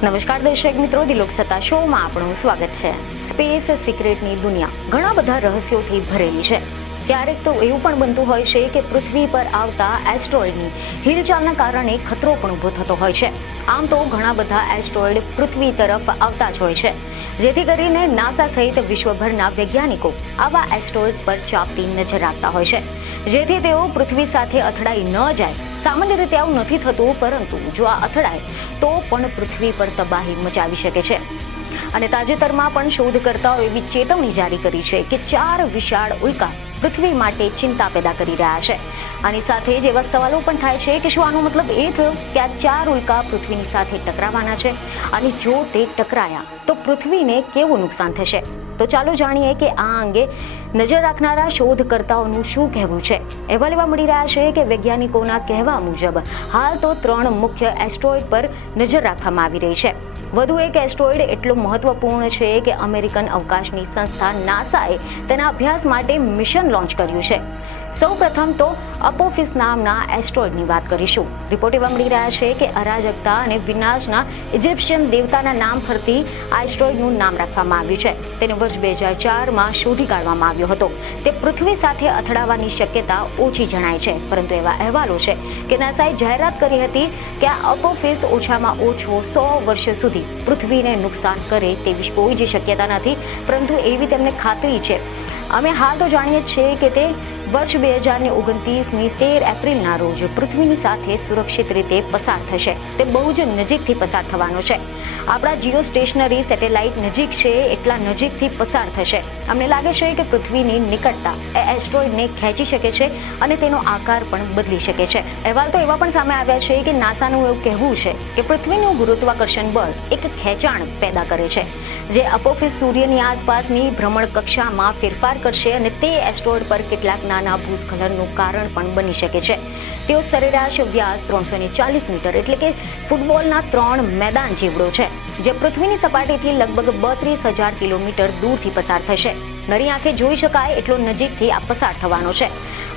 નમસ્કાર દર્શક મિત્રો, દિલોક સત્તા શોમાં આપણું સ્વાગત છે. સ્પેસ સિક્રેટની દુનિયા ઘણા બધા રહસ્યોથી ભરેલી છે. ક્યારેક તો એવું પણ બનતું હોય છે કે પૃથ્વી પર આવતા એસ્ટ્રોઇડની હિલચાલના કારણે ખતરો પણ ઊભો થતો હોય છે. આમ તો ઘણા બધા એસ્ટ્રોઇડ પૃથ્વી તરફ આવતા જ હોય છે, જેથી કરીને નાસા સહિત વિશ્વભરના વૈજ્ઞાનિકો આવા એસ્ટ્રોઇડ્સ પર ચાંપતી નજર રાખતા હોય છે, જેથી તેઓ પૃથ્વી સાથે અથડાઈ ન જાય. સામાન્ય રીતે આવું નથી થતું, પરંતુ જો આ અથડાય તો પણ પૃથ્વી પર તબાહી મચાવી શકે છે. અને તાજેતરમાં પણ શોધકર્તાઓ એવી ચેતવણી જારી કરી છે કે 4 વિશાળ ઉલ્કા પૃથ્વી માટે ચિંતા પેદા કરી રહ્યા છે. આની સાથે જ એવા સવાલો પણ થાય છે કે શું આનો મતલબ એ થયો કે આ 4 ઉલ્કા પૃથ્વીની સાથે ટકરાવાના છે, અને જો તે ટકરાયા તો પૃથ્વીને કેવું નુકસાન થશે? તો ચાલો જાણીએ કે આ અંગે નજર રાખનારા શોધકર્તાઓનું શું કહેવું છે. અહેવાલ એવા મળી રહ્યા છે કે વૈજ્ઞાનિકોના કહેવા મુજબ હાલ તો 3 મુખ્ય એસ્ટ્રોઇડ પર નજર રાખવામાં આવી રહી છે. વધુ એક એસ્ટ્રોઇડ એટલો મહત્વપૂર્ણ છે કે અમેરિકન અવકાશની સંસ્થા નાસાએ તેના અભ્યાસ માટે મિશન લોન્ચ કર્યું છે. સૌ પ્રથમ તો અપોફિસ નામના એસ્ટ્રોઇડની વાત કરીશું. રિપોર્ટ એવા મળી રહ્યા છે કે અરાજકતા અને વિનાશના ઇજિપ્શિયન દેવતાના નામ પરથી આ એસ્ટ્રોઇડનું નામ રાખવામાં આવ્યું છે. તેને વર્ષ 2004માં શોધી કાઢવામાં આવ્યો હતો. તે પૃથ્વી સાથે અથડાવાની શક્યતા ઓછી જણાય છે, પરંતુ એવા અહેવાલો છે કે નાસાએ જાહેરાત કરી હતી કે આ અપોફિસ ઓછામાં ઓછો 100 વર્ષ સુધી પૃથ્વીને નુકસાન કરે તેવી કોઈ જ શક્યતા નથી, પરંતુ એવી તેમને ખાતરી છે. અમે હાલ તો જાણીએ છીએ કે તે વર્ષ 2029ની 13 એપ્રિલના રોજ પૃથ્વીની સાથે સુરક્ષિત રીતે પસાર થશે. તે બહુ જ નજીકથી પસાર થવાનો છે. આપણા જીઓ સ્ટેશનરી સેટેલાઇટ નજીક છે એટલા નજીકથી પસાર થશે. અમને લાગે છે કે પૃથ્વીની નિકટતા એ એસ્ટ્રોઇડને ખેંચી શકે છે અને તેનો આકાર પણ બદલી શકે છે. અહેવાલ તો એવા પણ સામે આવ્યા છે કે નાસાનું એવું કહેવું છે કે પૃથ્વીનું ગુરુત્વાકર્ષણ બળ એક ખેંચાણ પેદા કરે છે, જે અપોફિસ સૂર્યની આસપાસની ભ્રમણ કક્ષામાં ફેરફાર કરશે અને તે એસ્ટ્રોઇડ પર કેટલાક નાના ભૂસ્ખલનનું કારણ પણ બની શકે છે. તેઓ સરેરાશ વ્યાસ 340 મીટર એટલે કે ફૂટબોલના 3 મેદાન જેવડો છે, જે પૃથ્વીની સપાટીથી લગભગ 32,000 કિલોમીટર દૂરથી પસાર થશે. નરી આંખે જોઈ શકાય એટલો નજીકથી આ પસાર થવાનો છે.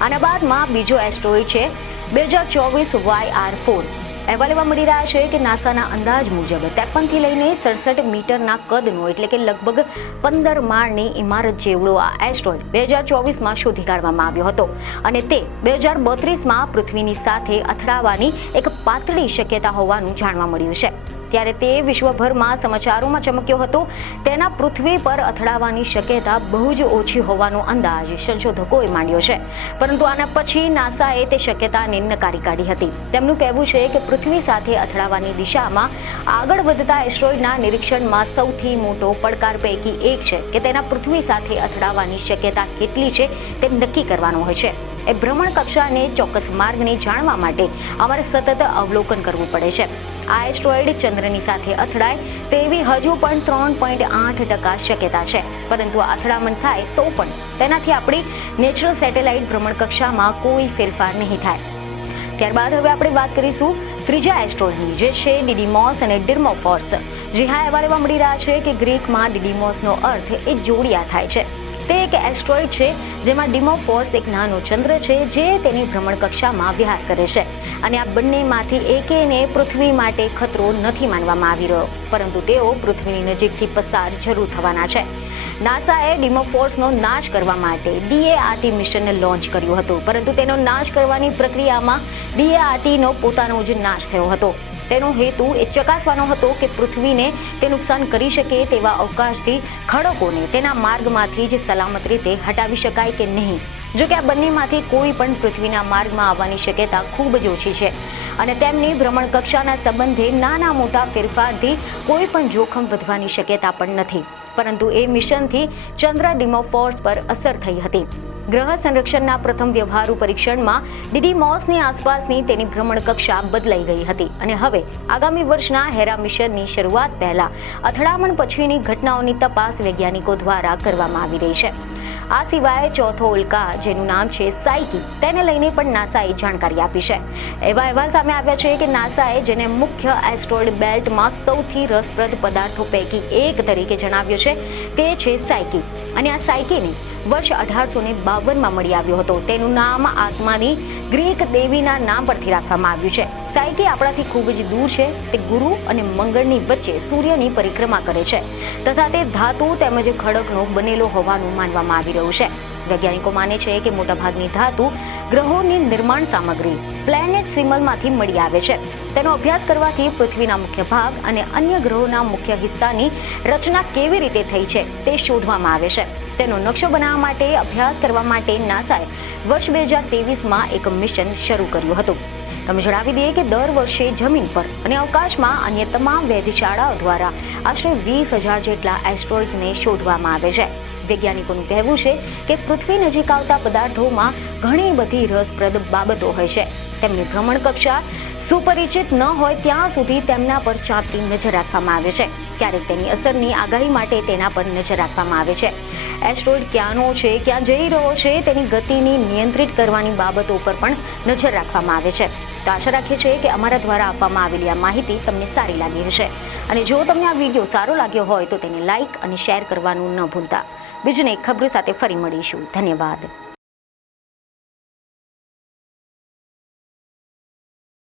આના બાદમાં બીજો એસ્ટ્રોઇડ છે 2024 YR4. અહેવાલ એવા મળી રહ્યા છે કે નાસાના અંદાજ મુજબ 53 થી લઈને 67 મીટરના કદનો એટલે કે લગભગ 15 માળની ઇમારત જેવડો આ એસ્ટ્રોઇડ 2024માં શોધી કાઢવામાં આવ્યો હતો, અને તે 2032માં પૃથ્વીની સાથે અથડાવાની એક પાતળી શક્યતા હોવાનું જાણવા મળ્યું છે. ત્યારે તે વિશ્વભરમાં સમાચારોમાં ચમક્યો હતો. તેના પૃથ્વી પર અથડાવાની શક્યતા બહુ જ ઓછી હોવાનો અંદાજ સંશોધકોએ માંડ્યો છે, પરંતુ આના પછી નાસાએ તે શક્યતાને નકારી કાઢી હતી. તેમનું કહેવું છે કે પૃથ્વી સાથે અથડાવાની દિશામાં આગળ વધતા એસ્ટ્રોઇડના નિરીક્ષણમાં સૌથી મોટો પડકાર પૈકી એક છે કે તેના પૃથ્વી સાથે અથડાવાની શક્યતા કેટલી છે તે નક્કી કરવાનો હોય છે. એ ભ્રમણ કક્ષાને ચોક્કસ માર્ગને જાણવા માટે અમારે સતત અવલોકન કરવું પડે છે. આ એસ્ટ્રોઇડ ચંદ્રની સાથે અથડાય તેવી હજુ પણ 3.8% શક્યતા છે, પરંતુ આ અથડામણ થાય તો પણ તેનાથી આપણી નેચરલ સેટેલાઇટ ભ્રમણ કક્ષામાં કોઈ ફેરફાર નહીં થાય. ત્યારબાદ હવે આપણે વાત કરીશું ત્રીજા એસ્ટ્રોઇડની, જે છે ડિડિમોસ અને ડિમોફોર્સ. જી હા, અહેવાલ એવા મળી રહ્યા છે કે ગ્રીકમાં ડિડિમોસનો અર્થ એ જોડિયા થાય છે. તે એક એસ્ટ્રોઇડ છે જેમાં ડિમોફોર્સ એક નાનો ચંદ્ર છે જે તેની ભ્રમણ કક્ષામાં વિહાર કરે છે, અને આ બંનેમાંથી એકેને પૃથ્વી માટે ખતરો નથી માનવામાં આવી રહ્યો, પરંતુ તેઓ પૃથ્વીની નજીકથી પસાર જરૂર થવાના છે. નાસાએ ડિમોફોર્સનો નાશ કરવા માટે DART મિશનને લોન્ચ કર્યું હતું, પરંતુ તેનો નાશ કરવાની પ્રક્રિયામાં DARTનો પોતાનો જ નાશ થયો હતો. તેનો હેતુ એ ચકાસવાનો હતો કે પૃથ્વીને તે નુકસાન કરી શકે તેવા અવકાશથી ખડકોને તેના માર્ગમાંથી જ સલામત રીતે હટાવી શકાય કે નહીં. જો કે આ બંનેમાંથી કોઈ પણ પૃથ્વીના માર્ગમાં આવવાની શક્યતા ખૂબ જ ઓછી છે, અને તેમની ભ્રમણ કક્ષાના સંબંધે નાના મોટા ફેરફારથી કોઈ પણ જોખમ વધવાની શક્યતા પણ નથી. પરંતુ એ મિશનથી ચંદ્ર ડિમોફોર્સ પર અસર થઈ હતી. ગ્રહ સંરક્ષણના પ્રથમ વ્યવહારુ પરીક્ષણમાં ડિડિમોસની આસપાસની તેની ભ્રમણ કક્ષા બદલાઈ ગઈ હતી, અને હવે આગામી વર્ષના હેરા મિશનની શરૂઆત પહેલા અથડામણ પછીની ઘટનાઓની તપાસ વૈજ્ઞાનિકો દ્વારા કરવામાં આવી રહી છે. આ સિવાય ચોથો ઉલ્કા, જેનું નામ છે સાયકી, તેને લઈને પણ નાસાએ જાણકારી આપી છે. એવા અહેવાલ સામે આવ્યા છે કે નાસાએ જેને મુખ્ય એસ્ટ્રોઇડ બેલ્ટમાં સૌથી રસપ્રદ પદાર્થો પૈકી એક તરીકે જણાવ્યો છે તે છે સાયકી, અને આ સાયકીને વર્ષ 1852માં મળી આવ્યો હતો. તેનું નામ આત્માની ગ્રીક દેવીના નામ પરથી રાખવામાં આવ્યું છે. સાયકી આપણાથી ખૂબ જ દૂર છે. તે ગુરુ અને મંગળની વચ્ચે સૂર્યની પરિક્રમા કરે છે તથા તે ધાતુ તેમજ ખડકનો બનેલો હોવાનું માનવામાં આવી રહ્યું છે. વૈજ્ઞાનિકો માને છે કે મોટાભાગની ધાતુ ગ્રહોની નિર્માણ સામગ્રી પ્લેનેટ સિમલમાંથી મળી આવે છે. તેનો અભ્યાસ કરવાથી પૃથ્વીના મુખ્ય ભાગ અને અન્ય ગ્રહોના મુખ્ય હિસ્સાની રચના કેવી રીતે થઈ છે તે શોધવામાં આવે છે. તેનો નકશો બનાવવા માટે અભ્યાસ કરવા માટે નાસાએ વર્ષ 2023માં એક મિશન શરૂ કર્યું હતું. તમે જણાવી દઈએ કે દર વર્ષે જમીન પર અને અવકાશમાં અન્ય તમામ વેધશાળાઓ દ્વારા આશરે 20,000 જેટલા એસ્ટ્રોઇડ્સને શોધવામાં આવે છે. વૈજ્ઞાનિકોનું કહેવું છે કે પૃથ્વી નજીક આવતા પદાર્થોમાં ઘણી બધી રસપ્રદ બાબતો હોય છે. તેમની ભ્રમણ કક્ષા સુપરિચિત ન હોય ત્યાં સુધી તેમના પર ચાંપતી નજર રાખવામાં આવે છે. ક્યારેક તેની અસરની આગાહી માટે તેના પર નજર રાખવામાં આવે છે. એસ્ટ્રોઇડ ક્યાંનો છે, ક્યાં જઈ રહ્યો છે, તેની ગતિની નિયંત્રિત કરવાની બાબતો પર પણ નજર રાખવામાં આવે છે. તો આશા રાખીએ છીએ કે અમારા દ્વારા આપવામાં આવેલી આ માહિતી તમને સારી લાગી હશે. અને જો તમને આ વિડીયો સારો લાગ્યો હોય તો તેને લાઇક અને શેર કરવાનું ન ભૂલતા. બીજને ખબરો સાથે ફરી મળીશું. ધન્યવાદ.